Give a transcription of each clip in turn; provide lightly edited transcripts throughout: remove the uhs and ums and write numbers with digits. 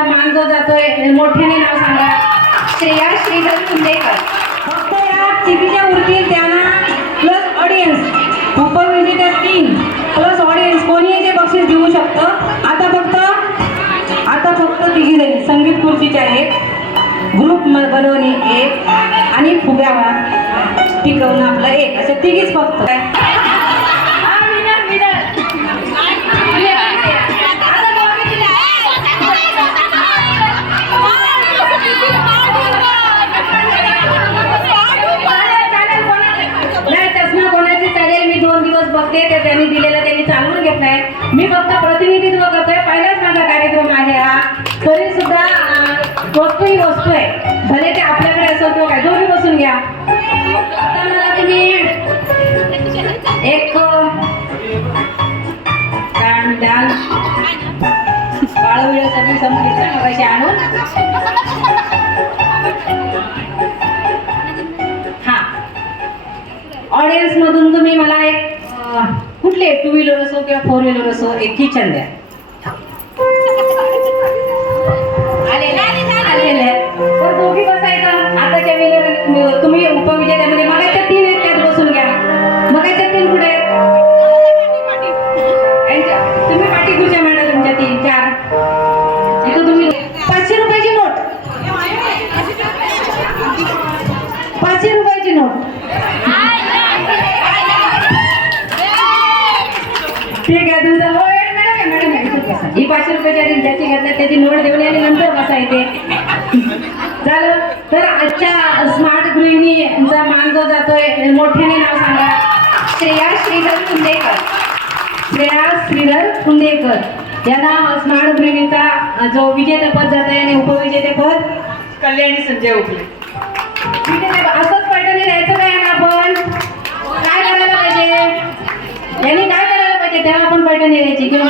त्यांचा मान जो जातोय मोठ्याने नाव सांगा. श्रेया श्रीधर कुंडेकर. फक्त या तिघीच्या उरतील त्यांना प्लस ऑडियन्स उपविजेत्या 3 प्लस ऑडियन्स कोणी जे बक्षीस देऊ शकतं. आता फक्त तिघी जणी संगीत खुर्चीच्या 1 ग्रुप बनवणी 1 आणि फुग्यावर टिकवणं आपलं 1 असे तिघीच फक्त. बघते ते त्यांनी दिलेलं त्यांनी चालवून घेतलंय. मी फक्त प्रतिनिधित्व करतोय. पहिलाच माझा कार्यक्रम आहे हा. तरी सुद्धा वस्तू ही वस्तू आहे. भले ते आपल्याकडे असो किंवा काय. दोन्ही बसून घ्या. आता मला तुम्ही एक काय द्याल बाळविळ सगळी संपली मगाशी आणून. हा ऑडियन्स मधून तुम्ही मला एक कुठले 2 व्हीलर असो किंवा 4 व्हीलर असो एक किचन द्या. आलेले तर दोघी बसायचं. आताच्या व्हीलर तुम्ही उपविजेत्यामध्ये मगाच्या 3 आहेत त्यात बसून घ्या. मगाच्या 3 कुठे आहेत तुम्ही पाठी खुर्च्या मॅडम तुमच्या 3 4 इथं तुम्ही 500 रुपयाची नोट 500 रुपयाची नोट ठीक आहे. तुमचा हो मॅडम ही 500 रुपयाची आधी ज्याची घेतल्या त्याची नोट देऊन आणि नंतर बसायचे झालं. तर आजच्या स्मार्ट गृहिणीचा मान जो जातोय मोठ्याने नाव सांगा. श्रेया श्रीधर कुंडेकर. श्रेया श्रीधर कुंडेकर यांना स्मार्ट गृहिणीचा जो विजेतेपद जात आहे आणि उपविजेतेपद कल्याणी संजय उगले. असंच पैठणी द्यायचं काय ना. आपण काय करायला पाहिजे यांनी काय करायला पाहिजे तेव्हा आपण पैठणी द्यायची किंवा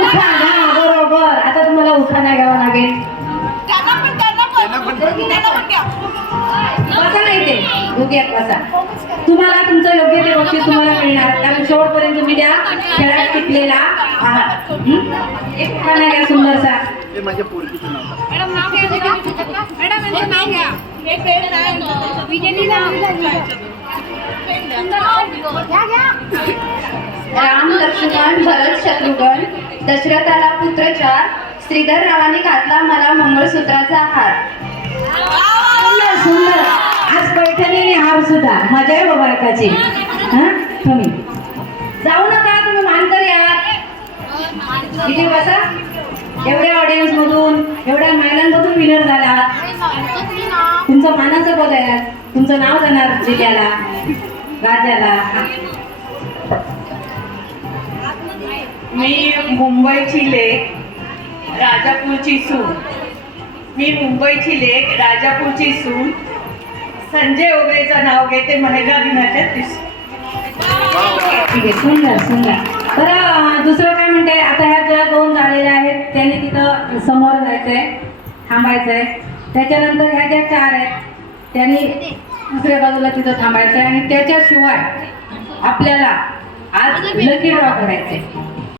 उखाणा. बरोबर. आता तुम्हाला उखाणा घ्यावा लागेल. बसा नाही ते योग्य बसा. तुम्हाला तुमचं योग्य ते बक्षीस तुम्हाला मिळणार कारण शेवटपर्यंत तुम्ही त्या खेळात टिकलेला आहात. एक उखाणा घ्या सुंदरसा. राम लक्ष्मण भरत शत्रुघ्न दशरथाला पुत्र 4 श्रीधर रावाने घातला मला मंगळसूत्राचा हार. सुंदर सुंदर. आज पैठणी आणि हार सुद्धा मजा आहे बाबा एकाची. तुम्ही जाऊ नका. तुम्ही मानकर या इथे बसा. एवढ्या ऑडियन्स मधून एवढ्या महिलांमधून विनर झाला. तुमचं मानाचं पद आहे. तुमचं नाव जाणार जिल्ह्याला राज्याला. मी मुंबईची लेक राजापूरची सून. मी मुंबईची लेक राजापूरची सून संजय ओगलेचं नाव घेते महिला दिनाच्या दिवशी. ठीक आहे. सुंदर सुंदर. तर दुसरं काय म्हणते आता ह्या ज्या 2 झालेल्या आहेत त्यांनी तिथं समोर जायचंय थांबायचंय. त्याच्यानंतर ह्या ज्या 4 आहेत त्यांनी दुसऱ्या बाजूला तिथं थांबायचंय आणि त्याच्याशिवाय आपल्याला आज लकी ड्रॉ करायचंय.